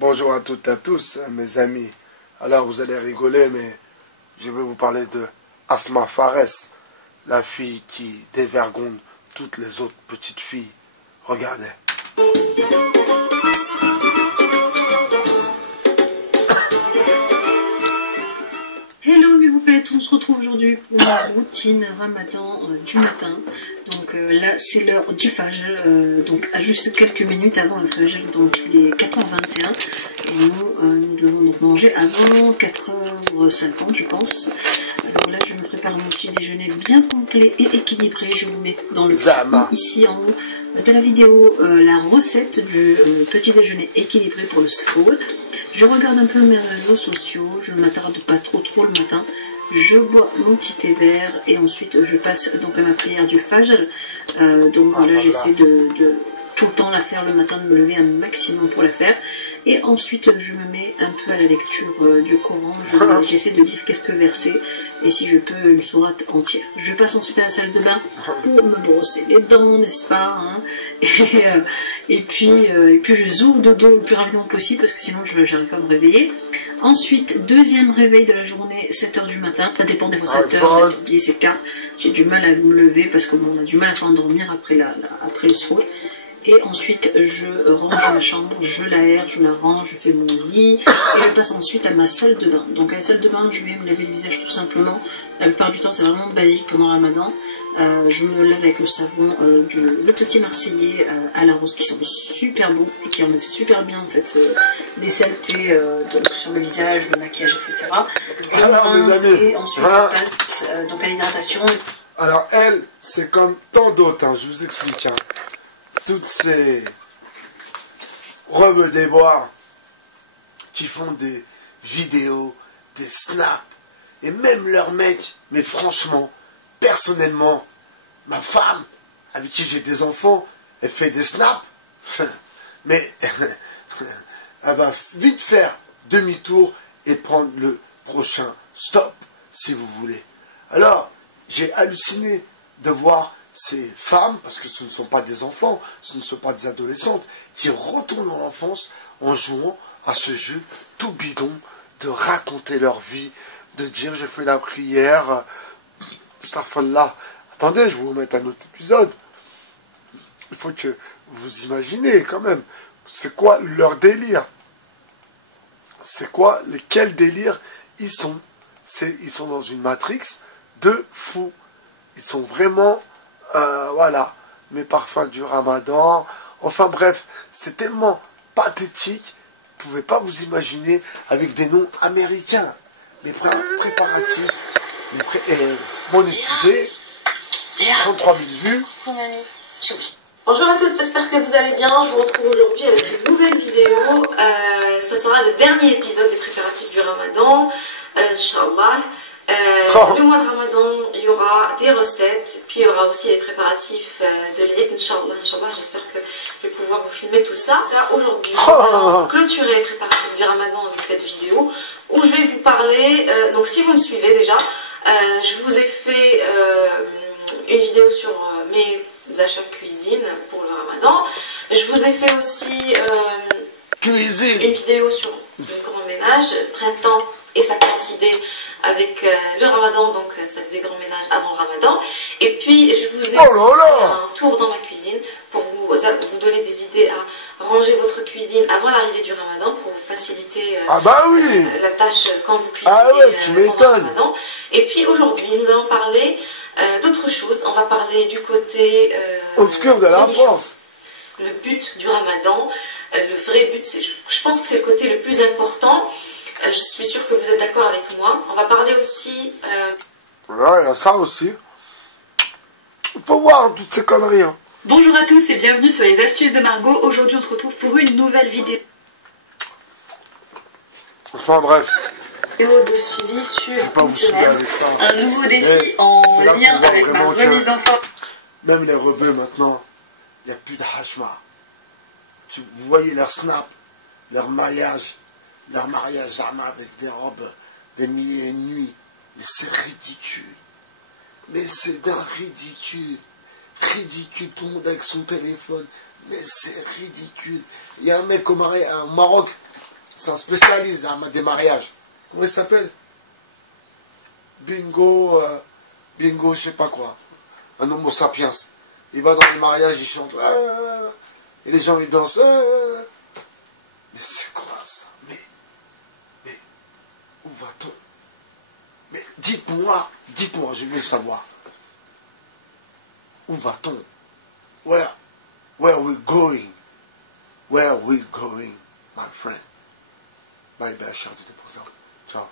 Bonjour à toutes et à tous, mes amis. Alors, vous allez rigoler, mais je vais vous parler de Asma Fares, la fille qui dévergonde toutes les autres petites filles. Regardez. Hello mes poupettes, on se retrouve aujourd'hui pour la routine ramadan du matin. Donc là c'est l'heure du fajr, donc à juste quelques minutes avant le fajr, donc il est 4h21 et nous devons donc manger avant 4h50 je pense. Alors là je me prépare mon petit déjeuner bien complet et équilibré. Je vous mets dans le i ici en haut de la vidéo la recette du petit déjeuner équilibré pour le sfour. Je regarde un peu mes réseaux sociaux, je ne m'attarde pas trop le matin. Je bois mon petit thé vert et ensuite je passe donc à ma prière du fajr. Donc voilà, j'essaie de tout le temps la faire le matin, de me lever un maximum pour la faire. Et ensuite je me mets un peu à la lecture du Coran, j'essaie de lire quelques versets et si je peux une sourate entière. Je passe ensuite à la salle de bain pour me brosser les dents, n'est-ce pas, hein, et puis je zoome dodo le plus rapidement possible parce que sinon je n'arrive pas à me réveiller. Ensuite, deuxième réveil de la journée, 7h du matin, ça dépend des fois 7h, 7h10, c'est 4. J'ai du mal à me lever parce qu'on a du mal à s'endormir après le soir. Et ensuite, je range ma chambre, je l'aère, je la range, je fais mon lit. Et je passe ensuite à ma salle de bain. Donc à la salle de bain, je vais me laver le visage tout simplement. La plupart du temps, c'est vraiment basique pendant Ramadan. Je me lave avec le savon, le petit Marseillais à la rose qui sont super bons et qui enlèvent super bien en fait les saletés donc, sur le visage, le maquillage, etc. Je rince et ensuite je passe donc à l'hydratation. Alors elle, c'est comme tant d'autres, hein, je vous explique. Hein. Toutes ces rebeux des bois qui font des vidéos, des snaps, et même leurs mecs, mais franchement, personnellement, ma femme, avec qui j'ai des enfants, elle fait des snaps, mais elle va vite faire demi-tour et prendre le prochain stop, si vous voulez. Alors, j'ai halluciné de voir ces femmes, parce que ce ne sont pas des enfants, ce ne sont pas des adolescentes, qui retournent dans l'enfance en jouant à ce jeu tout bidon de raconter leur vie, de dire j'ai fait la prière, astaghfirullah. Attendez, je vais vous mettre un autre épisode. Il faut que vous imaginez quand même, c'est quoi leur délire? C'est quoi, quel délire ils sont? Ils sont dans une matrix de fous. Ils sont vraiment, voilà, mes parfums du Ramadan. Enfin bref, c'est tellement pathétique, vous ne pouvez pas vous imaginer avec des noms américains. Mes préparatifs, monétisés, 33 000 vues. Bonjour à toutes, j'espère que vous allez bien. Je vous retrouve aujourd'hui avec une nouvelle vidéo. Ça sera le dernier épisode des préparatifs du Ramadan, Inch'Allah. Le mois de Ramadan, il y aura des recettes, puis il y aura aussi les préparatifs de l'Eid, Inch'Allah. J'espère que je vais pouvoir vous filmer tout ça. Aujourd'hui, nous allons clôturer les préparatifs du Ramadan avec cette vidéo où je vais vous parler. Donc, si vous me suivez déjà, je vous ai fait une vidéo sur mes achats de cuisine pour le Ramadan. Je vous ai fait aussi une vidéo sur le grand ménage, printemps, et ça coïncidait avec le Ramadan, donc ça faisait grand ménage avant le Ramadan. Et puis je vous ai fait un tour dans ma cuisine pour vous donner des idées à ranger votre cuisine avant l'arrivée du Ramadan pour vous faciliter la tâche quand vous cuisinez pendant le Ramadan. Et puis aujourd'hui nous allons parler d'autres choses. On va parler du côté obscur de la France. Le but du Ramadan, le vrai but, je pense que c'est le côté le plus important. Je suis sûre que vous êtes d'accord avec moi. On va parler aussi... Ouais, il y a ça aussi. Il faut voir toutes ces conneries. Hein. Bonjour à tous et bienvenue sur les astuces de Margot. Aujourd'hui on se retrouve pour une nouvelle vidéo. Enfin bref. Vidéo de suivi sur je vais pas vous saouler avec ça. Un nouveau défi en lien avec ma remise en forme. Même les rebeux maintenant, il n'y a plus de hashma. Vous voyez leur snap, leur mariage avec des robes des milliers et nuits. Mais c'est ridicule. Mais c'est d'un ridicule. Ridicule, tout le monde avec son téléphone. Mais c'est ridicule. Il y a un mec au Maroc, C'est un spécialiste des mariages. Comment il s'appelle? Bingo, Bingo, je sais pas quoi. Un homo sapiens. Il va dans les mariages, il chante. Et les gens, ils dansent. Mais c'est quoi ça? Mais, où va-t-on? Mais dites-moi, je veux savoir. Où va-t-on? Where are we going? Where are we going, my friend? Bye bye, ciao, tout est pour ça. Ciao.